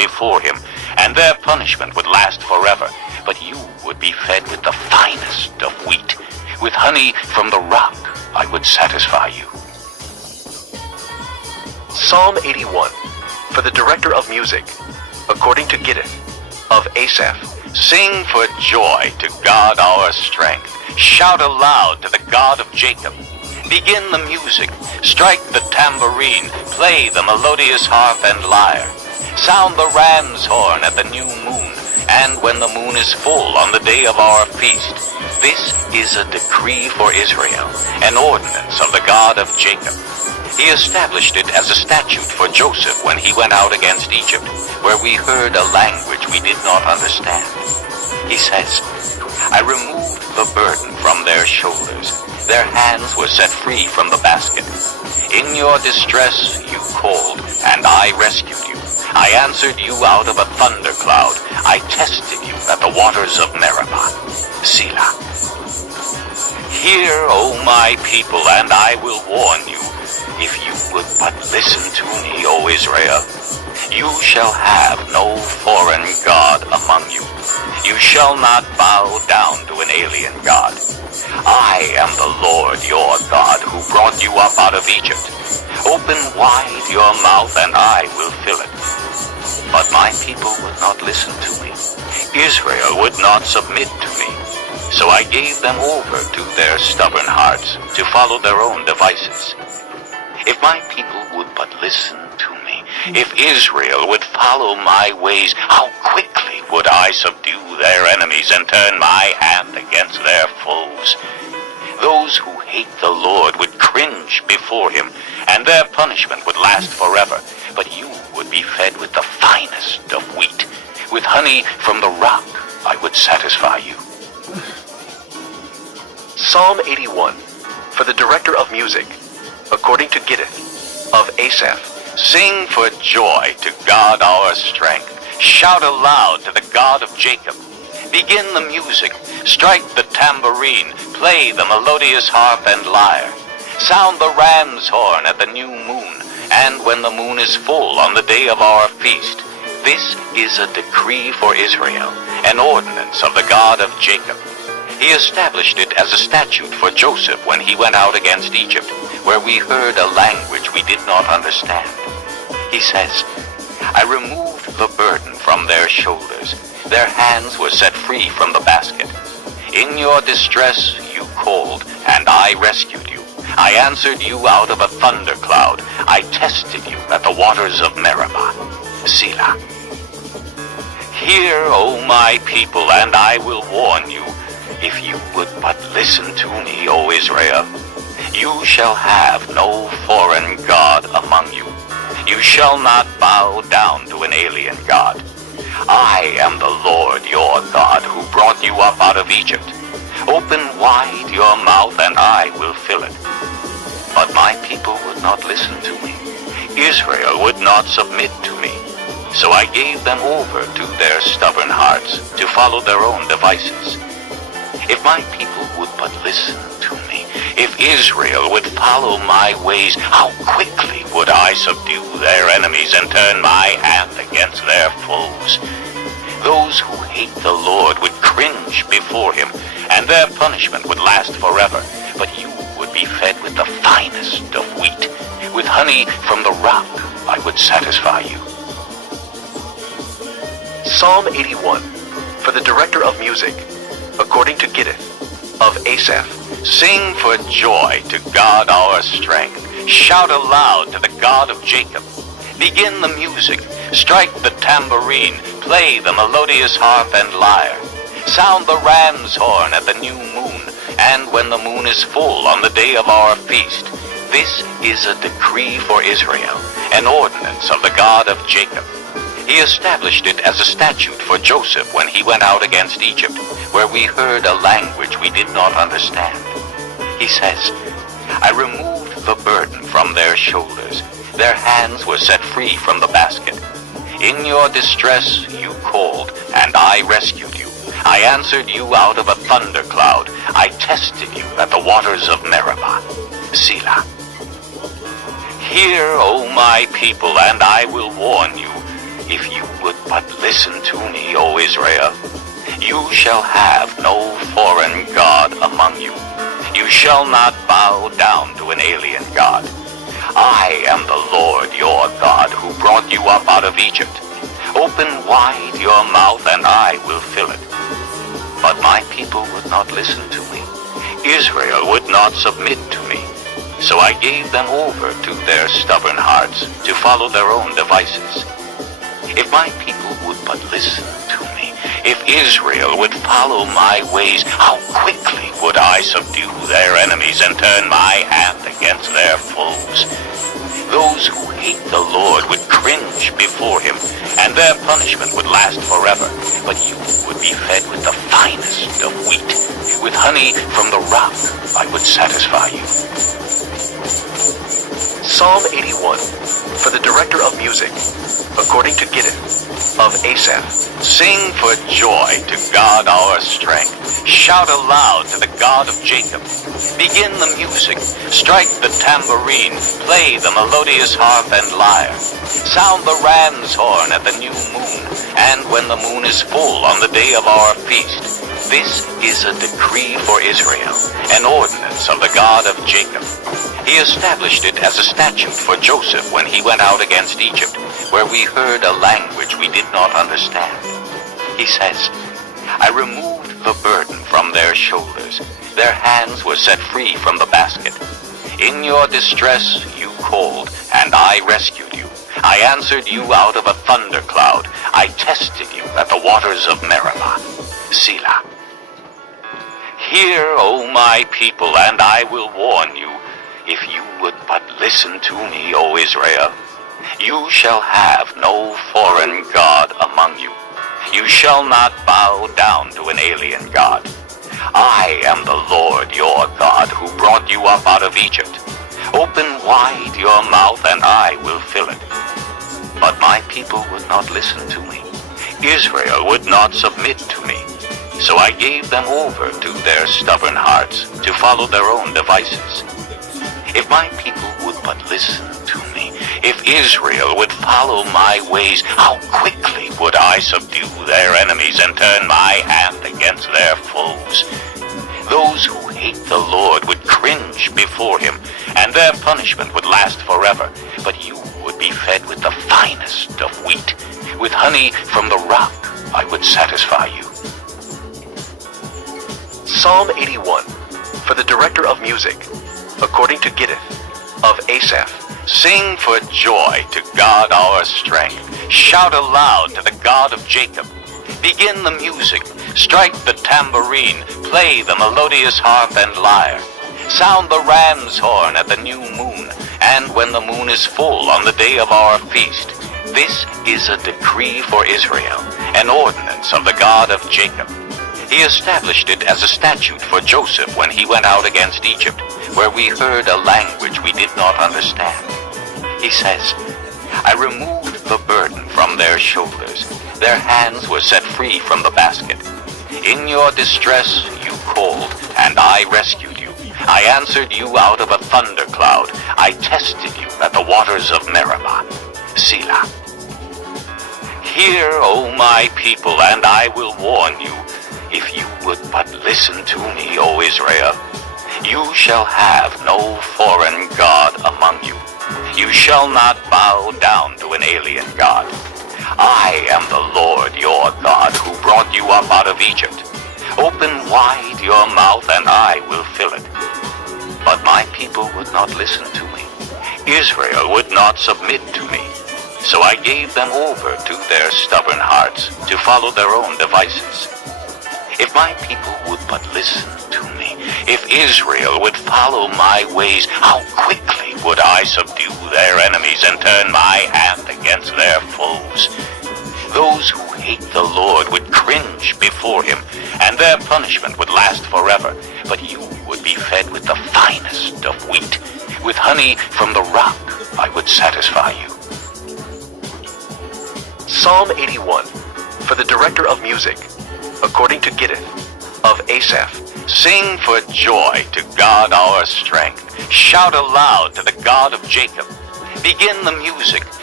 before him, and their punishment would last forever. But you would be fed with the finest of wheat. With honey from the rock, I would satisfy you. Psalm 81, for the director of music, according to Gittith, of Asaph. Sing for joy to God our strength. Shout aloud to the God of Jacob. Begin the music, strike the tambourine, play the melodious harp and lyre. Sound the ram's horn at the new moon, and when the moon is full on the day of our feast. This is a decree for Israel, an ordinance of the God of Jacob. He established it as a statute for Joseph when he went out against Egypt, where we heard a language we did not understand. He says, I removed the burden from their shoulders. Their hands were set free from the basket. In your distress you called, and I rescued you. I answered you out of a thundercloud. I tested you at the waters of Meribah. Selah. Hear, O my people, and I will warn you. If you would but listen to me, O Israel, you shall have no foreign god among you. You shall not bow down to an alien god. I am the Lord your God who brought you up out of Egypt. Open wide your mouth and I will fill it. But my people would not listen to me. Israel would not submit to me. So I gave them over to their stubborn hearts to follow their own devices. If my people would but listen to me, if Israel would follow my ways, how quickly would I subdue their enemies and turn my hand against their foes. Those who hate the Lord would cringe before him, and their punishment would last forever. But you would be fed with the finest of wheat. With honey from the rock, I would satisfy you. Psalm 81, for the director of music, according to Gittith, of Asaph. Sing for joy to God our strength. Shout aloud to the God of Jacob. Begin the music, strike the tambourine, play the melodious harp and lyre. Sound the ram's horn at the new moon, and when the moon is full on the day of our feast. This is a decree for Israel, an ordinance of the God of Jacob. He established it as a statute for Joseph when he went out against Egypt, where we heard a language we did not understand. He says, I removed the burden from their shoulders. Their hands were set free from the basket. In your distress you called, and I rescued you. I answered you out of a thundercloud. I tested you at the waters of Meribah. Selah. Hear, O my people, and I will warn you. If you would but listen to me, O Israel, you shall have no foreign god among you. You shall not bow down to an alien god. I am the Lord your God who brought you up out of Egypt. Open wide your mouth and I will fill it. But my people would not listen to me. Israel would not submit to me. So I gave them over to their stubborn hearts to follow their own devices. If my people would but listen to me, if Israel would follow my ways, how quickly would I subdue their enemies and turn my hand against their foes. Those who hate the Lord would cringe before him, and their punishment would last forever. But you would be fed with the finest of wheat. With honey from the rock I would satisfy you. Psalm 81, for the director of music, according to Gittith, of Asaph. Sing for joy to God our strength. Shout aloud to the God of Jacob. Begin the music, strike the tambourine, play the melodious harp and lyre. Sound the ram's horn at the new moon, and when the moon is full on the day of our feast. This is a decree for Israel, an ordinance of the God of Jacob. He established it as a statute for Joseph when he went out against Egypt, where we heard a language we did not understand. He says, I removed the burden from their shoulders. Their hands were set free from the basket. In your distress you called, and I rescued you. I answered you out of a thundercloud. I tested you at the waters of Meribah. Selah. Hear, O my people, and I will warn you. If you would but listen to me, O Israel, you shall have no foreign god among you. You shall not bow down to an alien god. I am the Lord your God who brought you up out of Egypt. Open wide your mouth and I will fill it. But my people would not listen to me. Israel would not submit to me. So I gave them over to their stubborn hearts to follow their own devices. If my people would but listen to me, if Israel would follow my ways, how quickly would I subdue their enemies and turn my hand against their foes. Those who hate the Lord would cringe before him, and their punishment would last forever. But you would be fed with the finest of wheat. With honey from the rock I would satisfy you. Psalm 81, for the director of music, according to Gittith, of Asaph. Sing for joy to God our strength. Shout aloud to the God of Jacob. Begin the music. Strike the tambourine. Play the melodious harp and lyre. Sound the ram's horn at the new moon, and when the moon is full on the day of our feast. This is a decree for Israel, an ordinance of the God of Jacob. He established it as a statute for Joseph when he went out against Egypt, where we heard a language we did not understand. He says, I removed the burden from their shoulders. Their hands were set free from the basket. In your distress you called, and I rescued you. I answered you out of a thundercloud. I tested you at the waters of Meribah. Selah. Hear, O my people, and I will warn you. If you would but listen to me, O Israel, you shall have no foreign god among you. You shall not bow down to an alien god. I am the Lord your God who brought you up out of Egypt. Open wide your mouth and I will fill it. But my people would not listen to me. Israel would not submit to me. So I gave them over to their stubborn hearts to follow their own devices. If my people would but listen to me, if Israel would follow my ways, how quickly would I subdue their enemies and turn my hand against their foes. Those who hate the Lord would cringe before him, and their punishment would last forever. But you would be fed with the finest of wheat. With honey from the rock I would satisfy you. Psalm 81, for the director of music, according to Gittith, of Asaph. Sing for joy to God our strength. Shout aloud to the God of Jacob. Begin the music. Strike the tambourine. Play the melodious harp and lyre. Sound the ram's horn at the new moon, and when the moon is full on the day of our feast. This is a decree for Israel, an ordinance of the God of Jacob. He established it as a statute for Joseph when he went out against Egypt, where we heard a language we did not understand. He says, I removed the burden from their shoulders. Their hands were set free from the basket. In your distress you called, and I rescued you. I answered you out of a thundercloud. I tested you at the waters of Meribah. Selah. Hear, O my people, and I will warn you. If you would but listen to me, O Israel, you shall have no foreign god among you. You shall not bow down to an alien god. I am the Lord your God who brought you up out of Egypt. Open wide your mouth and I will fill it. But my people would not listen to me. Israel would not submit to me. So I gave them over to their stubborn hearts to follow their own devices. If my people would but listen to me, if Israel would follow my ways, how quickly would I subdue their enemies and turn my hand against their foes. Those who hate the Lord would cringe before him, and their punishment would last forever. But you would be fed with the finest of wheat. With honey from the rock I would satisfy you. Psalm 81, for the director of music, according to Gittith, of Asaph. Sing for joy to God our strength. Shout aloud to the God of Jacob. Begin the music.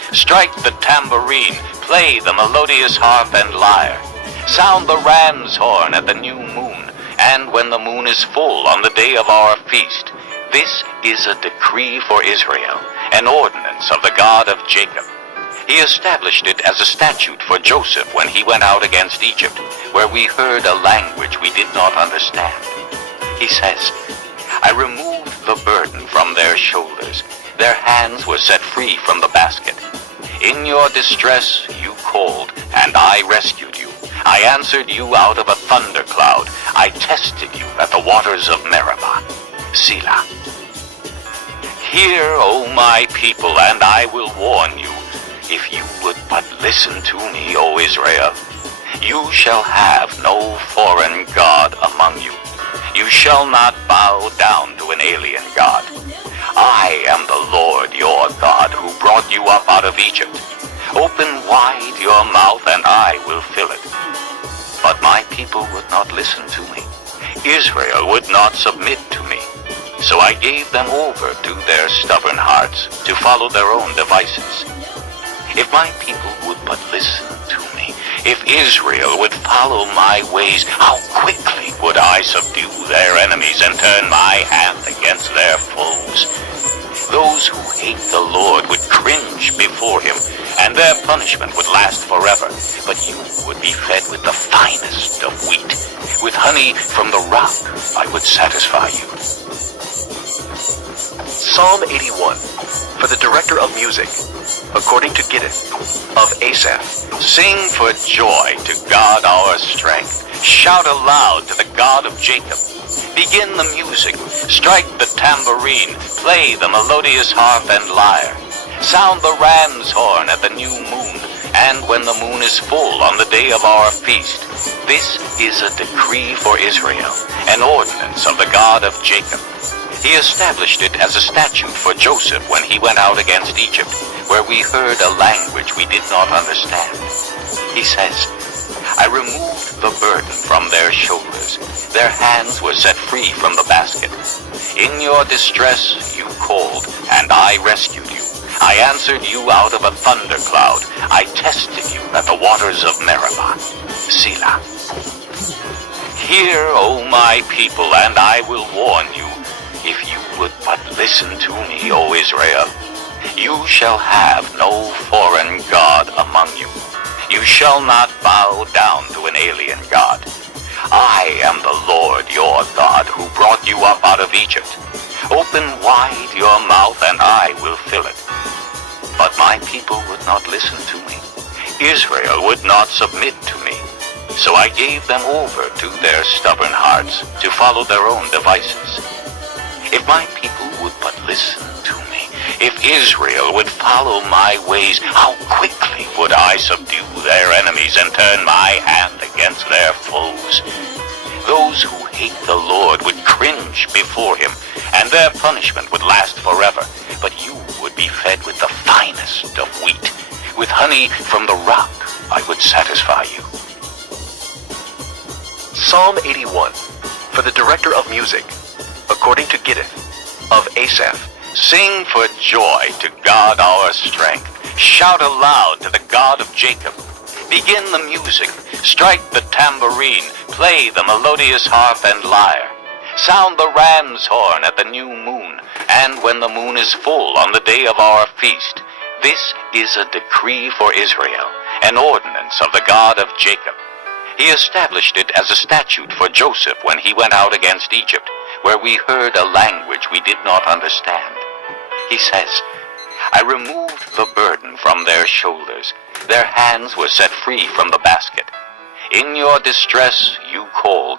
strike the tambourine, play the melodious harp and lyre. Sound the ram's horn at the new moon, and when the moon is full on the day of our feast. This is a decree for Israel, an ordinance of the God of Jacob. He established it as a statute for Joseph when he went out against Egypt, where we heard a language we did not understand. He says, I removed the burden from their shoulders. Their hands were set free from the basket. In your distress you called, and I rescued you. I answered you out of a thundercloud. I tested you at the waters of Meribah. Selah. Hear, O my people, and I will warn you. If you would but listen to me, O Israel, you shall have no foreign god among you. You shall not bow down to an alien god. I am the Lord your God who brought you up out of Egypt. Open wide your mouth and I will fill it. But my people would not listen to me. Israel would not submit to me. So I gave them over to their stubborn hearts to follow their own devices. If my people would but listen to me, if Israel would follow my ways, how quickly would I subdue their enemies and turn my hand against their foes. Those who hate the Lord would cringe before him, and their punishment would last forever. But you would be fed with the finest of wheat. With honey from the rock I would satisfy you. Psalm 81, for the director of music, according to Gittith, of Asaph. Sing for joy to God our strength. Shout aloud to the God of Jacob. Begin the music, strike the tambourine, play the melodious harp and lyre. Sound the ram's horn at the new moon, and when the moon is full on the day of our feast. This is a decree for Israel, an ordinance of the God of Jacob. He established it as a statute for Joseph when he went out against Egypt, where we heard a language we did not understand. He says, I removed the burden from their shoulders. Their hands were set free from the basket. In your distress you called, and I rescued you. I answered you out of a thundercloud. I tested you at the waters of Meribah. Selah. Hear, O my people, and I will warn you. If you would but listen to me, O Israel, you shall have no foreign god among you. You shall not bow down to an alien god. I am the Lord your God who brought you up out of Egypt. Open wide your mouth and I will fill it. But my people would not listen to me. Israel would not submit to me. So I gave them over to their stubborn hearts to follow their own devices. If my people would but listen to me, if Israel would follow my ways, how quickly would I subdue their enemies and turn my hand against their foes. Those who hate the Lord would cringe before him, and their punishment would last forever. But you would be fed with the finest of wheat. With honey from the rock I would satisfy you. Psalm 81, for the director of music, according to Gittith, of Asaph. Sing for joy to God our strength. Shout aloud to the God of Jacob. Begin the music, strike the tambourine, play the melodious harp and lyre. Sound the ram's horn at the new moon, and when the moon is full on the day of our feast. This is a decree for Israel, an ordinance of the God of Jacob. He established it as a statute for Joseph when he went out against Egypt, where we heard a language we did not understand. He says, I removed the burden from their shoulders. Their hands were set free from the basket. In your distress you called,